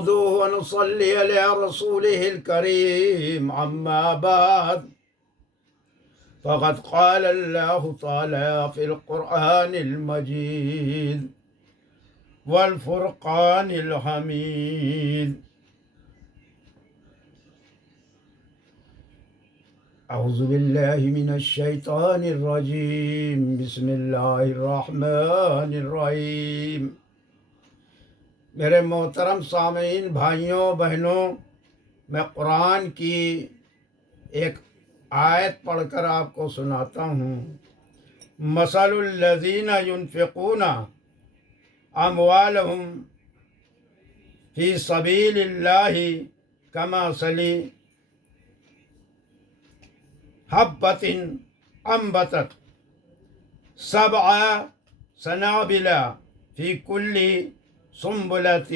نحمده ونصلي على رسوله الكريم أما بعد فقد قال الله تعالى في القرآن المجيد والفرقان الحميد أعوذ بالله من الشيطان الرجيم بسم الله الرحمن الرحيم میرے محترم سامعین، بھائیوں بہنوں، میں قرآن کی ایک آیت پڑھ کر آپ کو سناتا ہوں۔ مثل الذین ينفقون اموالهم فی سبیل اللہ کمثل حبۃ انبتت سبع سنابل فی کل سنبلۃ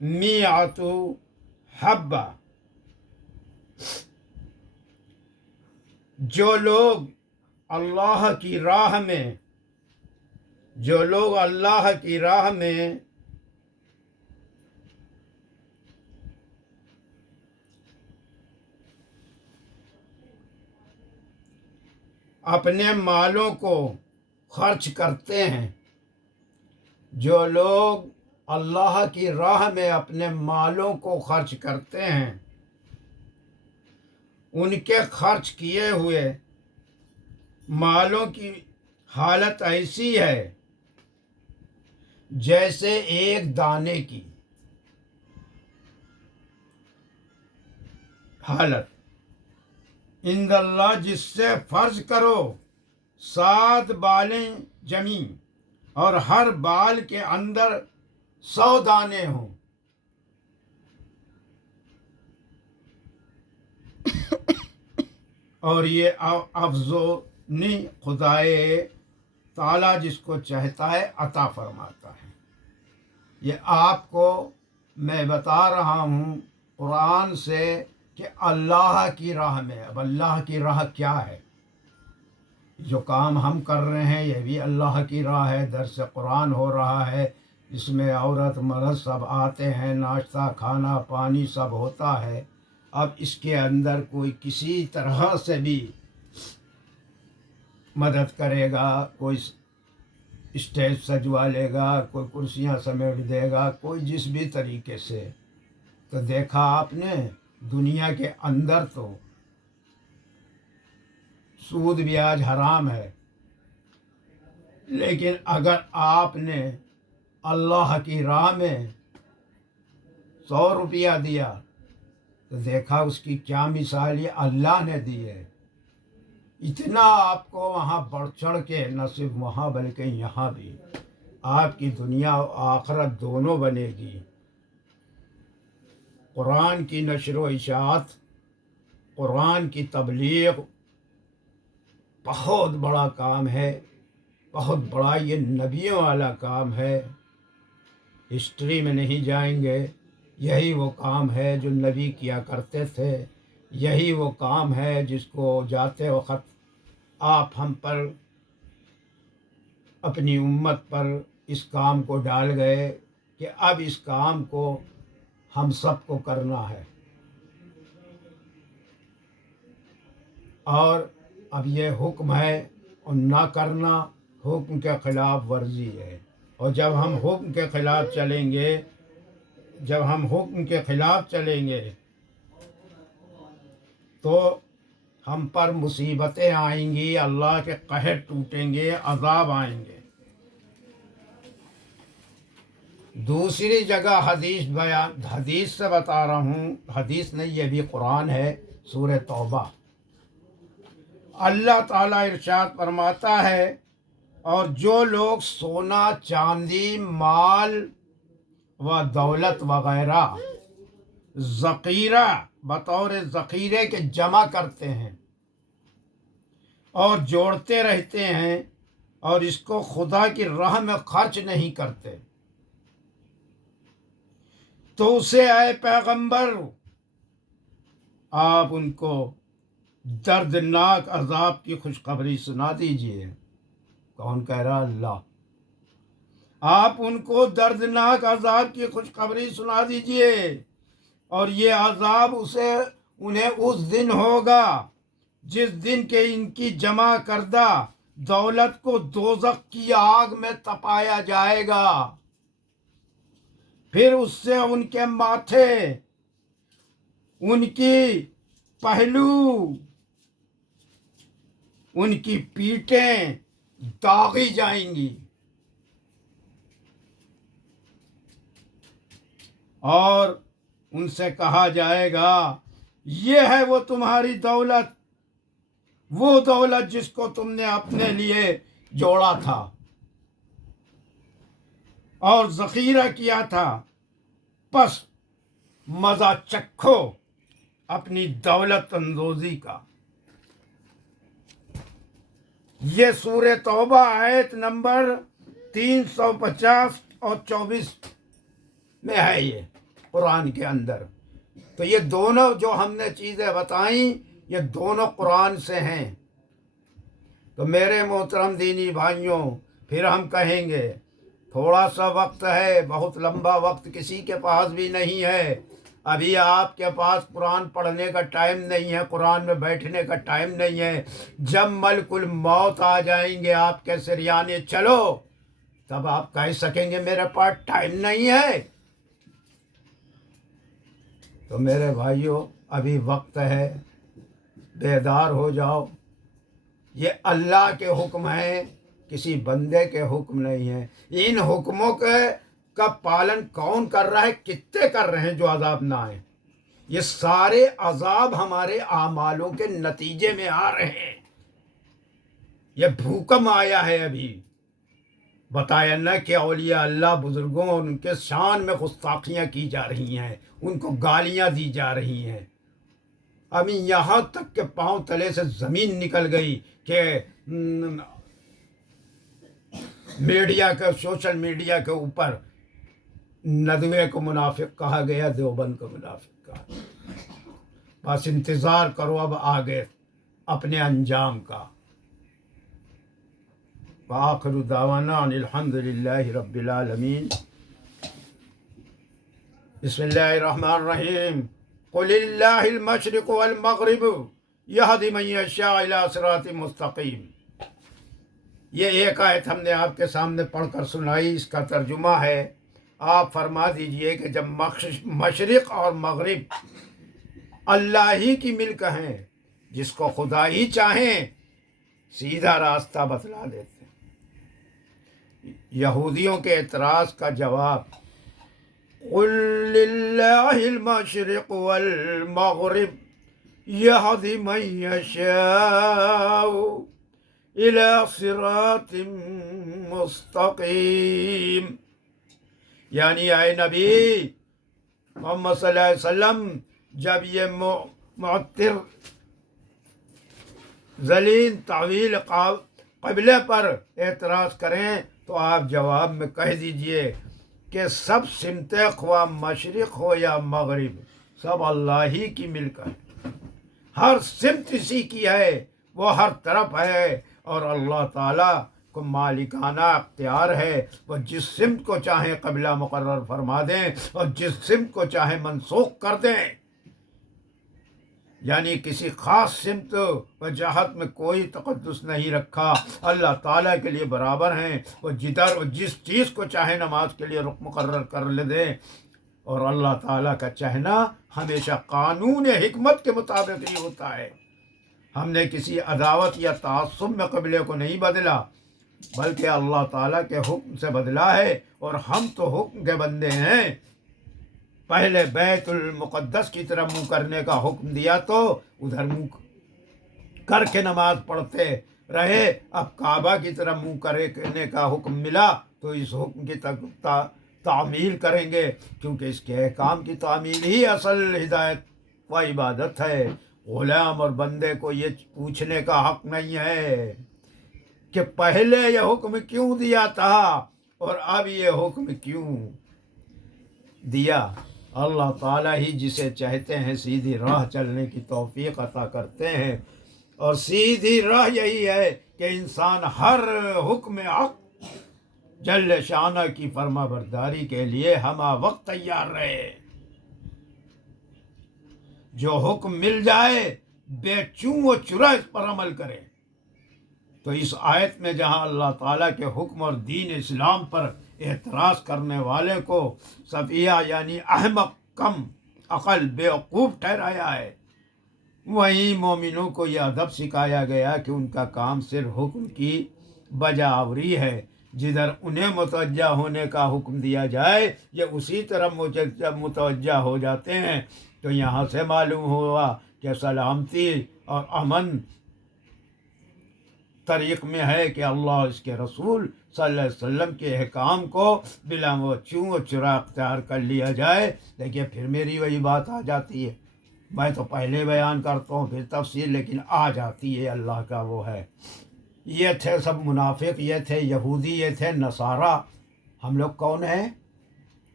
مئۃ حبہ۔ جو لوگ اللہ کی راہ میں اپنے مالوں کو خرچ کرتے ہیں، جو لوگ اللہ کی راہ میں اپنے مالوں کو خرچ کرتے ہیں، ان کے خرچ کیے ہوئے مالوں کی حالت ایسی ہے جیسے ایک دانے کی حالت، عند اللہ، جس سے فرض کرو 7 بالیں جمی اور ہر بال کے اندر 100 دانے ہوں۔ اور یہ افزونی خدائے تعالیٰ جس کو چاہتا ہے عطا فرماتا ہے۔ یہ آپ کو میں بتا رہا ہوں قرآن سے کہ اللہ کی راہ میں، اب اللہ کی راہ کیا ہے؟ جو کام ہم کر رہے ہیں یہ بھی اللہ کی راہ ہے، درس قرآن ہو رہا ہے، اس میں عورت مرد سب آتے ہیں، ناشتہ کھانا پانی سب ہوتا ہے۔ اب اس کے اندر کوئی کسی طرح سے بھی مدد کرے گا، کوئی اسٹیج سجوا لے گا، کوئی کرسیاں سمیٹ دے گا، کوئی جس بھی طریقے سے، تو دیکھا آپ نے دنیا کے اندر تو سود بیاج حرام ہے، لیکن اگر آپ نے اللہ کی راہ میں 100 روپیہ دیا تو دیکھا اس کی کیا مثال یہ اللہ نے دی ہے۔ اتنا آپ کو وہاں بڑھ چڑھ کے، نہ صرف وہاں بلکہ یہاں بھی آپ کی دنیا و آخرت دونوں بنے گی۔ قرآن کی نشر و اشاعت، قرآن کی تبلیغ بہت بڑا کام ہے، بہت بڑا، یہ نبیوں والا کام ہے۔ ہسٹری میں نہیں جائیں گے، یہی وہ کام ہے جو نبی کیا کرتے تھے، یہی وہ کام ہے جس کو جاتے وقت آپ ہم پر، اپنی امت پر اس کام کو ڈال گئے کہ اب اس کام کو ہم سب کو کرنا ہے۔ اور اب یہ حکم ہے اور نہ کرنا حکم کے خلاف ورزی ہے، اور جب ہم حکم کے خلاف چلیں گے تو ہم پر مصیبتیں آئیں گی، اللہ کے قہر ٹوٹیں گے، عذاب آئیں گے۔ دوسری جگہ حدیث سے بتا رہا ہوں، حدیث نہیں یہ بھی قرآن ہے، سورہ توبہ، اللہ تعالیٰ ارشاد فرماتا ہے، اور جو لوگ سونا چاندی مال و دولت وغیرہ ذخیرہ، بطور ذخیرے کے جمع کرتے ہیں اور جوڑتے رہتے ہیں اور اس کو خدا کی راہ میں خرچ نہیں کرتے، تو اسے اے پیغمبر آپ ان کو دردناک عذاب کی خوشخبری سنا دیجیے۔ کون کہہ رہا؟ اللہ۔ آپ ان کو دردناک عذاب کی خوشخبری سنا دیجئے، اور یہ عذاب انہیں اس دن ہوگا جس دن کے ان کی جمع کردہ دولت کو دوزخ کی آگ میں تپایا جائے گا، پھر اس سے ان کے ماتھے، ان کی پہلو، ان کی پیٹیں داغی جائیں گی، اور ان سے کہا جائے گا یہ ہے وہ تمہاری دولت، وہ دولت جس کو تم نے اپنے لیے جوڑا تھا اور ذخیرہ کیا تھا، پس مزہ چکھو اپنی دولت اندوزی کا۔ یہ سورہ توبہ آیت نمبر 350 اور 24 میں ہے، یہ قرآن کے اندر۔ تو یہ دونوں جو ہم نے چیزیں بتائیں یہ دونوں قرآن سے ہیں۔ تو میرے محترم دینی بھائیوں، پھر ہم کہیں گے تھوڑا سا وقت ہے، بہت لمبا وقت کسی کے پاس بھی نہیں ہے۔ ابھی آپ کے پاس قرآن پڑھنے کا ٹائم نہیں ہے، قرآن میں بیٹھنے کا ٹائم نہیں ہے۔ جب ملک الموت آ جائیں گے آپ کے سریانے چلو، تب آپ کہہ سکیں گے میرے پاس ٹائم نہیں ہے۔ تو میرے بھائیوں ابھی وقت ہے، بیدار ہو جاؤ۔ یہ اللہ کے حکم ہیں، کسی بندے کے حکم نہیں ہیں۔ ان حکموں کا پالن کون کر رہا ہے، کتنے کر رہے ہیں جو عذاب نہ آئے؟ یہ سارے عذاب ہمارے اعمالوں کے نتیجے میں آ رہے ہیں۔ یہ بھوکم آیا ہے ابھی، بتایا نہ کہ اولیاء اللہ بزرگوں اور ان کے شان میں گستاخیاں کی جا رہی ہیں، ان کو گالیاں دی جا رہی ہیں۔ ابھی یہاں تک کہ پاؤں تلے سے زمین نکل گئی کہ میڈیا کا، سوشل میڈیا کے اوپر ندوے کو منافق کہا گیا، دیوبند کو منافق کہا گیا۔ بس انتظار کرو اب آگے اپنے انجام کا۔ وآخر دعوانا ان الحمد للہ رب العالمین۔ بسم اللہ الرحمن الرحیم۔ قل اللہ المشرق والمغرب یہدی من یشاء الی صراط مستقیم۔ یہ ایک آیت ہم نے آپ کے سامنے پڑھ کر سنائی، اس کا ترجمہ ہے آپ فرما دیجئے کہ جب مشرق اور مغرب اللہ ہی کی ملک ہیں، جس کو خدا ہی چاہیں سیدھا راستہ بتلا دیتے ہیں۔ یہودیوں کے اعتراض کا جواب قل للہ المشرق والمغرب یہدی من یشاء الی صراط مستقیم، یعنی اے نبی محمد صلی اللہ علیہ وسلم، جب یہ معطر ذلیل تعویل قبلے پر اعتراض کریں تو آپ جواب میں کہہ دیجئے کہ سب سمتیں، خواہ مشرق ہو یا مغرب، سب اللہ ہی کی ملک ہے، ہر سمت اسی کی ہے، وہ ہر طرف ہے، اور اللہ تعالیٰ کو مالکانہ اختیار ہے، وہ جس سمت کو چاہیں قبلہ مقرر فرما دیں اور جس سمت کو چاہیں منسوخ کر دیں۔ یعنی کسی خاص سمت و جہت میں کوئی تقدس نہیں رکھا، اللہ تعالیٰ کے لیے برابر ہیں، وہ جدھر اور جس چیز کو چاہے نماز کے لیے رخ مقرر کر لے دیں، اور اللہ تعالیٰ کا چاہنا ہمیشہ قانون حکمت کے مطابق ہی ہوتا ہے۔ ہم نے کسی عداوت یا تعصب میں قبلے کو نہیں بدلا، بلکہ اللہ تعالیٰ کے حکم سے بدلا ہے، اور ہم تو حکم کے بندے ہیں۔ پہلے بیت المقدس کی طرف منہ کرنے کا حکم دیا تو ادھر منہ کر کے نماز پڑھتے رہے، اب کعبہ کی طرف منہ کرنے کا حکم ملا تو اس حکم کی تعمیل کریں گے، کیونکہ اس کے احکام کی تعمیل ہی اصل ہدایت و عبادت ہے۔ غلام اور بندے کو یہ پوچھنے کا حق نہیں ہے کہ پہلے یہ حکم کیوں دیا تھا اور اب یہ حکم کیوں دیا۔ اللہ تعالیٰ ہی جسے چاہتے ہیں سیدھی راہ چلنے کی توفیق عطا کرتے ہیں، اور سیدھی راہ یہی ہے کہ انسان ہر حکم حق جل شانہ کی فرما برداری کے لیے ہمہ وقت تیار رہے، جو حکم مل جائے بے چوں و چرا اس پر عمل کرے۔ تو اس آیت میں جہاں اللہ تعالیٰ کے حکم اور دین اسلام پر اعتراض کرنے والے کو سفیہ یعنی احمق، کم عقل، بیوقوف ٹھہرایا ہے، وہیں مومنوں کو یہ ادب سکھایا گیا کہ ان کا کام صرف حکم کی بجاوری ہے۔ جدھر انہیں متوجہ ہونے کا حکم دیا جائے یہ اسی طرح متوجہ ہو جاتے ہیں۔ تو یہاں سے معلوم ہوا کہ سلامتی اور امن طریق میں ہے کہ اللہ اس کے رسول صلی اللہ علیہ وسلم کے احکام کو بلا چوں و چرا اختیار کر لیا جائے۔ دیکھیے پھر میری وہی بات آ جاتی ہے، میں تو پہلے بیان کرتا ہوں پھر تفصیل، لیکن آ جاتی ہے، اللہ کا وہ ہے۔ یہ تھے سب منافق، یہ تھے یہودی، یہ تھے نصارہ۔ ہم لوگ کون ہیں؟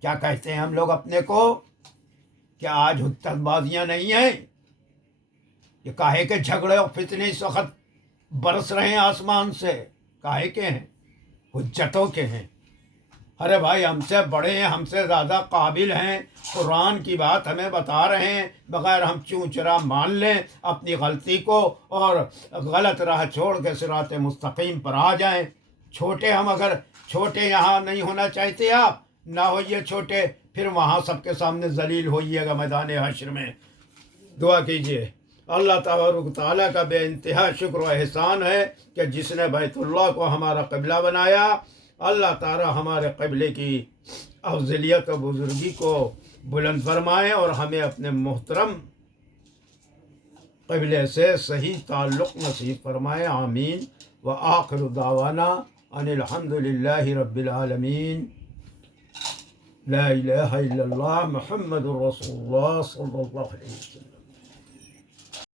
کیا کہتے ہیں ہم لوگ اپنے کو؟ کیا آج حجت بازیاں نہیں ہیں؟ یہ کاہے کے جھگڑے اور فتنے اس وقت برس رہے ہیں آسمان سے؟ کاہے کے ہیں؟ حجتوں کے ہیں۔ ارے بھائی ہم سے بڑے ہیں، ہم سے زیادہ قابل ہیں، قرآن کی بات ہمیں بتا رہے ہیں، بغیر ہم چوں چرا مان لیں اپنی غلطی کو اور غلط راہ چھوڑ کے صراط مستقیم پر آ جائیں۔ چھوٹے ہم، اگر چھوٹے یہاں نہیں ہونا چاہتے آپ، نہ ہوئیے چھوٹے، پھر وہاں سب کے سامنے ذلیل ہوئیے گا میدان حشر میں۔ دعا کیجیے اللہ تبارک و تعالیٰ کا بے انتہا شکر و احسان ہے کہ جس نے بیت اللہ کو ہمارا قبلہ بنایا۔ اللہ تعالیٰ ہمارے قبلے کی افضلیت و بزرگی کو بلند فرمائے اور ہمیں اپنے محترم قبلے سے صحیح تعلق نصیب فرمائے، آمین۔ وآخر دعوانا ان الحمد للہ رب العالمین۔ لا الہ الا اللہ محمد رسول اللہ صلی اللہ علیہ وسلم۔